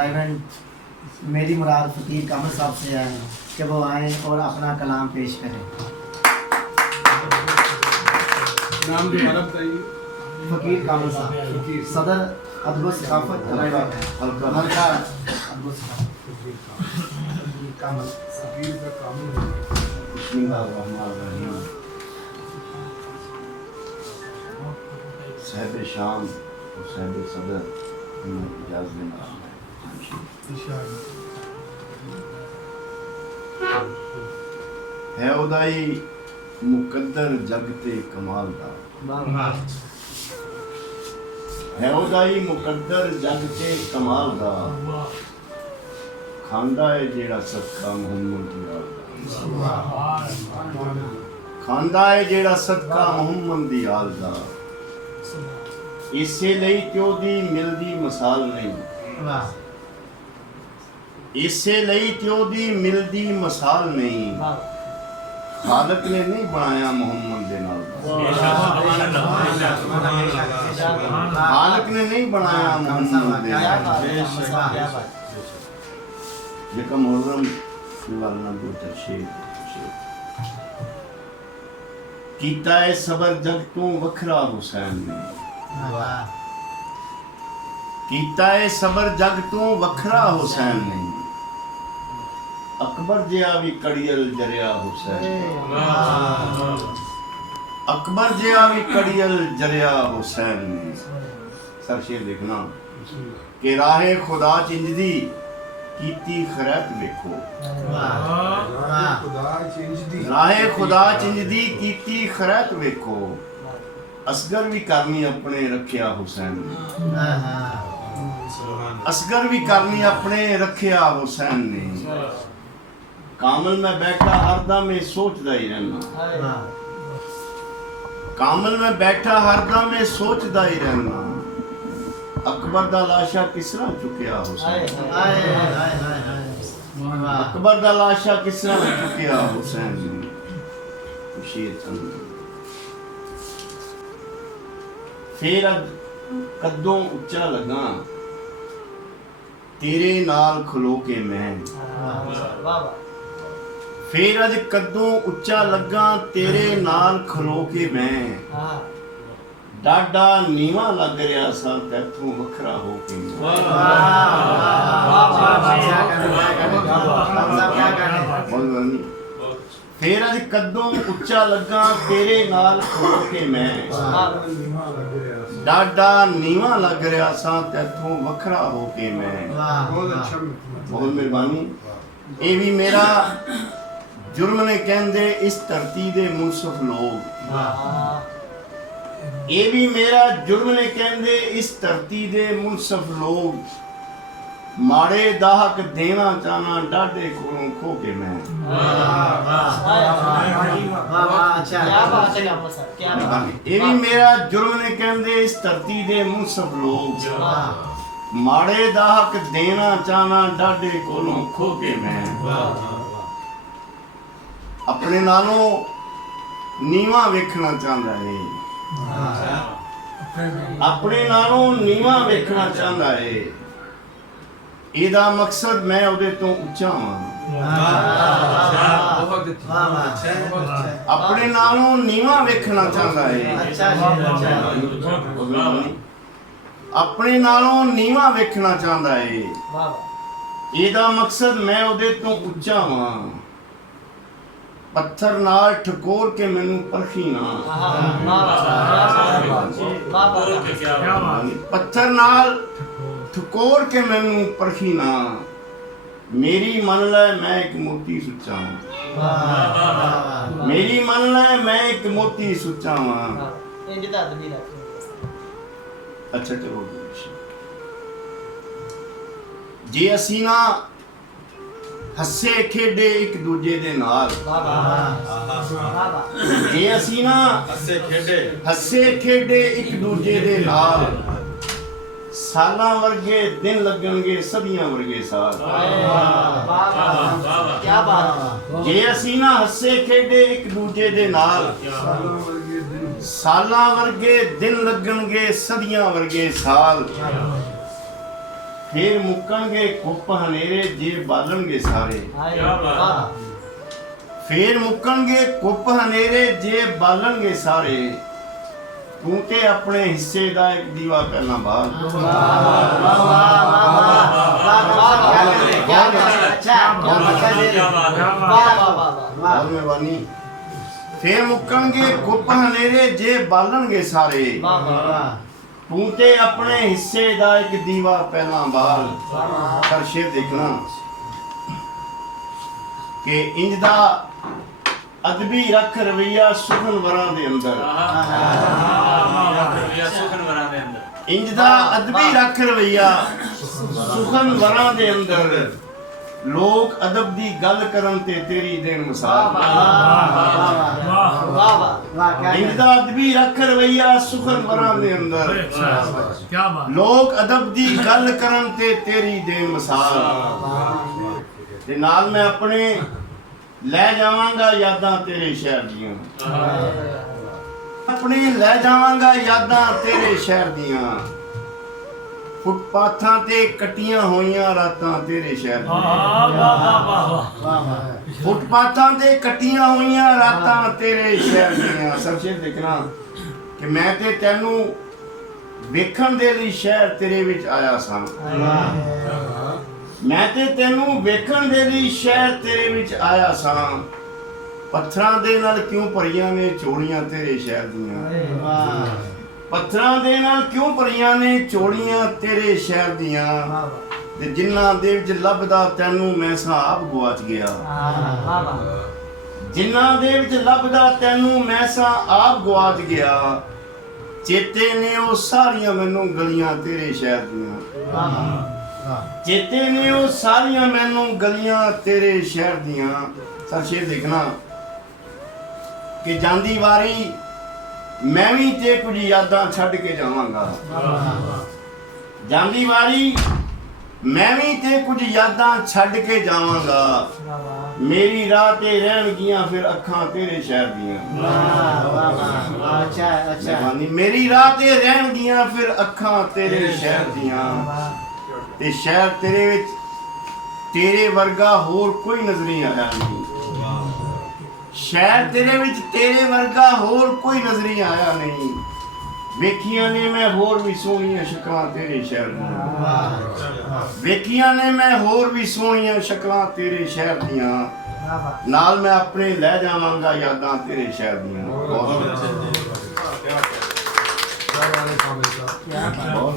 Driver मेरी मुराद फ़कीर कामिल साहब से आए हैं कि वो आएँ और अपना कलाम पेश करें। नाम दोबारा बताइए। फ़कीर कामिल साहब, सदर अदब सकाफ़त हल्का अदब साहिब शाम और साहिब सदर इजाज़त देना है उदाई मुकद्दर जगते कमाल दा है उदाई मुकद्दर जगते कमाल दा खांदा है जेड़ा सदका मुहम्मद दी आल दा खांदा है जेड़ा सदका मुहम्मद दी आल दा इसे ਲਈ ਤੇ ਉਹਦੀ ਮਿਲਦੀ ਮਿਸਾਲ ਨਹੀਂ ਇਸੇ ਲਈ ਤੇ ਉਹਦੀ ਮਿਲਦੀ ਮਿਸਾਲ ਨਹੀਂ ਖਾਲਕ ਨੇ ਨਹੀਂ ਬਣਾਇਆ ਮੁਹੰਮਦ ਦੇ ਨਾਲ ਖਾਲਕ ਨੇ ਨਹੀਂ ਬਣਾਇਆ ਮੁਹੰਮਦ ਦੇ ਨਾਲ जेका मुहर्रम वाला दो तशरीफ कीता है सबर जग तू वखरा हुसैन ने कीता है सबर जग तू वखरा हुसैन ने अकबर जिया भी कड़ियल जरिया हुसैन अकबर जिया भी कड़ियल जरिया हुसैन ने सर शेर देखना कि राहे खुदा चिंजदी कीती खैरत देखो राहे खुदा चिंजदी कीती खैरत देखो असगर भी करनी अपने रखिया हुसैन ने असगर भी करनी अपने रखिया हुसैन ने कामल में बैठा हरदम में सोचदा ही रहना कामल में बैठा हरदम में सोचदा ही रहना अकबर दा लाशा किस तरह चुकिया हुसैन अकबर दा लाशा किस तरह चुकिया हुसैन ने शेर चंद फिर कदों उच्चा लगा तेरे नाल खलो के मैं फिर अज कदों उच्चा लगा तेरे नाल खलो के मैं डाडा नीवा लग रहा सा तैथों वखरा हो के फिर अज कदों उच्चा लगा तेरे नाल खलो के मैं डाडा नीवा लग रहा सा तैथों वखरा हो के मैं बहुत मेहरबानी ये भी मेरा जुर्म ने कहंदे इस धरती दे मुनसिफ लोग ये भी मेरा जुर्म ने कहंदे इस धरती दे मुनसिफ लोग माड़े दाहक देना चाहना डाडे कोलों खो के मैं ये भी मेरा जुर्म ने कहंदे इस धरती दे मुनसिफ लोग माड़े दाहक देना चाहना डाडे कोलों खो के मैं अपने नालों नीवा वेखना चाहता है अपने नालों नीवा वेखना चाहता है ਇਹਦਾ ਮਕਸਦ ਮੈਂ ਉਹਦੇ ਤੋਂ ਉੱਚਾ ਹਾਂ ਆਪਣੇ ਨਾਲੋਂ ਨੀਵਾਂ ਵੇਖਣਾ ਚਾਹੁੰਦਾ ਹੈ ਆਪਣੇ ਨਾਲੋਂ ਨੀਵਾਂ ਵੇਖਣਾ ਚਾਹੁੰਦਾ ਹੈ ਇਹਦਾ ਮਕਸਦ ਮੈਂ ਉਹਦੇ ਤੋਂ ਉੱਚਾ ਹਾਂ पत्थर नाल ठकोर के मैनू परखी ना पत्थर नाल ठकोर के मैनू परखी ना मेरी मन लै मैं एक मोती सुच्चा मेरी मन लै मैं एक मोती सुच्चा अच्छा चलो जे असी ना हसे खेडे एक दूजे दे नाल जे असी ना हसे खेडे एक दूजे दे नाल सालां वर्गे दिन लगणगे सदियां वर्गे साल क्या बात जे असी ना हसे खेडे एक दूजे दे नाल सालां वर्गे दिन लगणगे सदियां वर्गे साल ਫੇਰ ਮੁੱਕਣਗੇ ਕੁੱਪ ਹਨੇਰੇ ਜੇ ਬਾਲਣਗੇ ਸਾਰੇ। ਫੇਰ ਮੁੱਕਣਗੇ ਕੁੱਪ ਹਨੇਰੇ ਜੇ ਬਾਲਣਗੇ ਸਾਰੇ। ਤੂੰ ਤੇ ਆਪਣੇ ਹਿੱਸੇ ਦਾ ਇੱਕ ਦੀਵਾ ਪਹਿਲਾਂ ਬਾਲ। ਬਹੁਤ ਮਿਹਰਬਾਨੀ। ਫੇਰ ਮੁੱਕਣਗੇ ਕੁੱਪ ਹਨੇਰੇ ਜੇ ਬਾਲਣਗੇ ਸਾਰੇ। ਤੂੰ ਤੇ ਆਪਣੇ ਹਿੱਸੇ ਦਾ ਇੱਕ ਦੀਵਾ ਪਹਿਲਾਂ ਬਾਲ। ਪਰ ਸ਼ੇਰ ਦੇਖਣਾ ਕਿ ਇੰਜ ਦਾ ਅਦਬੀ ਰੱਖ ਰਵਈਆ ਸੁਖਨ ਵਰਾਂ ਦੇ ਅੰਦਰ। ਇੰਜ ਦਾ ਅਦਬੀ ਰੱਖ ਰਵਈਆ ਸੁਖਨ ਵਰਾਂ ਦੇ ਅੰਦਰ। ਲੋਕ ਅਦਬ ਦੀ ਗੱਲ ਕਰਨ ਤੇ ਤੇਰੀ ਦੇਣ ਮਿਸਾਲ। ਇੰਜ ਦਾ ਅਦਬੀ ਰੱਖ ਰਵਈਆ ਸੁਖਨ ਵਰਾਂ ਦੇ ਅੰਦਰ। ਲੋਕ ਅਦਬ ਦੀ ਗੱਲ ਕਰਨ ਤੇ ਤੇਰੀ ਦੇਣ ਮਿਸਾਲ। ਤੇ ਨਾਲ ਮੈਂ ਆਪਣੇ ਲੈ ਜਾਵਾਂਗਾ ਯਾਦਾਂ ਤੇਰੇ ਸ਼ਹਿਰ ਦੀਆਂ। ਆਪਣੇ ਲੈ ਜਾਵਾਂਗਾ ਯਾਦਾਂ ਤੇਰੇ ਸ਼ਹਿਰ ਦੀਆਂ। ਫੁੱਟਪਾਥਾਂ ਤੇ ਕੱਟੀਆਂ ਹੋਈਆਂ ਰਾਤਾਂ ਤੇਰੇ ਸ਼ਹਿਰ ਦੀਆਂ। ਫੁੱਟਪਾਥਾਂ ਤੇ ਕੱਟੀਆਂ ਹੋਈਆਂ ਰਾਤਾਂ ਤੇਰੇ ਸ਼ਹਿਰ ਦੀਆਂ। ਸਰਸ਼ੇ ਦੇਖਣਾ ਕਿ ਮੈਂ ਤੇ ਤੈਨੂੰ ਵੇਖਣ ਦੇ ਲਈ ਸ਼ਹਿਰ ਤੇਰੇ ਵਿੱਚ ਆਇਆ ਸਾਂ। ਮੈਂ ਤੇ ਤੈਨੂੰ ਵੇਖਣ ਦੇ ਲਈ ਸ਼ਹਿਰ ਤੇਰੇ ਵਿੱਚ ਆਇਆ ਸਾਂ। ਪੱਥਰਾਂ ਦੇ ਨਾਲ ਕਿਉਂ ਭਰੀਆਂ ਨੇ ਚੋੜੀਆਂ ਤੇਰੇ ਸ਼ਹਿਰ ਦੀਆਂ। ਪੱਥਰਾਂ ਦੇ ਨਾਲ ਕਿਉਂ ਭਰੀਆਂ ਨੇ ਚੋੜੀਆਂ ਤੇਰੇ ਸ਼ਹਿਰ ਦੀਆਂ। ਤੇ ਜਿਨ੍ਹਾਂ ਦੇ ਵਿੱਚ ਲੱਭਦਾ ਤੈਨੂੰ ਮੈਂ ਸਾਂ ਆਪ ਗਵਾਚ ਗਿਆ। ਜਿਨ੍ਹਾਂ ਦੇ ਵਿੱਚ ਲੱਭਦਾ ਤੈਨੂੰ ਮੈਂ ਸਾਂ ਆਪ ਗਵਾਚ ਗਿਆ। ਚੇਤੇ ਨੇ ਉਹ ਸਾਰੀਆਂ ਮੈਨੂੰ ਗਲੀਆਂ ਤੇਰੇ ਸ਼ਹਿਰ ਦੀਆਂ। ਚੇਤੇ ਨੇ ਉਹ ਸਾਰੀਆਂ ਮੈਨੂੰ ਗਲੀਆਂ ਤੇਰੇ ਸ਼ਹਿਰ ਦੀਆਂ। ਸਰ ਸ਼ੇਰ ਦੇਖਣਾ ਕਿ ਜਾਂਦੀ ਵਾਰੀ ਮੈਂ ਵੀ ਤੇ ਕੁਝ ਯਾਦਾਂ ਛੱਡ ਕੇ ਜਾਵਾਂਗਾ। ਜਾਂਦੀ ਵਾਰੀ ਮੈਂ ਵੀ ਤੇ ਕੁਝ ਯਾਦਾਂ ਛੱਡ ਕੇ ਜਾਵਾਂਗਾ। ਮੇਰੀ ਰਾਹ ਤੇ ਰਹਿਣਗੀਆਂ ਫਿਰ ਅੱਖਾਂ ਤੇਰੇ ਸ਼ਹਿਰ ਦੀਆਂ। ਮੇਰੀ ਰਾਹ ਤੇ ਰਹਿਣਗੀਆਂ ਫਿਰ ਅੱਖਾਂ ਤੇਰੇ ਸ਼ਹਿਰ ਦੀਆਂ। ਤੇ ਸ਼ਹਿਰ ਤੇਰੇ ਵਿੱਚ ਤੇਰੇ ਵਰਗਾ ਹੋਰ ਕੋਈ ਨਜ਼ਰ ਨਹੀਂ ਆਇਆ ਨਹੀਂ। ਸ਼ਹਿਰ ਤੇਰੇ ਵਿੱਚ ਤੇਰੇ ਵਰਗਾ ਹੋਰ ਕੋਈ ਨਜ਼ਰ ਨਹੀਂ ਆਇਆ ਨਹੀਂ। ਵੇਖੀਆਂ ਨੇ ਮੈਂ ਹੋਰ ਵੀ ਸੋਹਣੀਆਂ ਸ਼ਕਲਾਂ ਤੇਰੇ ਸ਼ਹਿਰ ਦੀਆਂ। ਵੇਖੀਆਂ ਨੇ ਮੈਂ ਹੋਰ ਵੀ ਸੋਹਣੀਆਂ ਸ਼ਕਲਾਂ ਤੇਰੇ ਸ਼ਹਿਰ ਦੀਆਂ। ਨਾਲ ਮੈਂ ਆਪਣੇ ਲੈ ਜਾਵਾਂਗਾ ਯਾਦਾਂ ਤੇਰੇ ਸ਼ਹਿਰ ਦੀਆਂ। ਬਹੁਤ